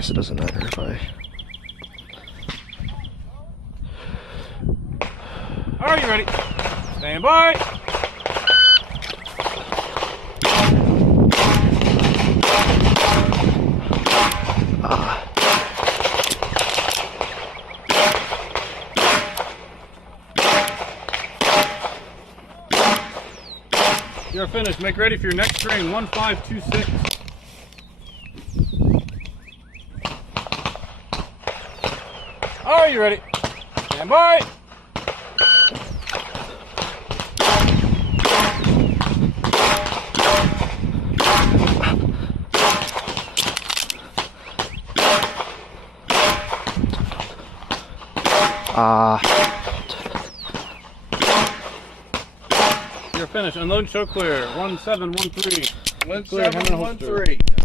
guess it doesn't matter if I... Are you ready? Stand by. You're finished. Make ready for your next train, 1526. Are you ready? Stand by. You're finished. Unload, show clear. 1713. Clear, 1713.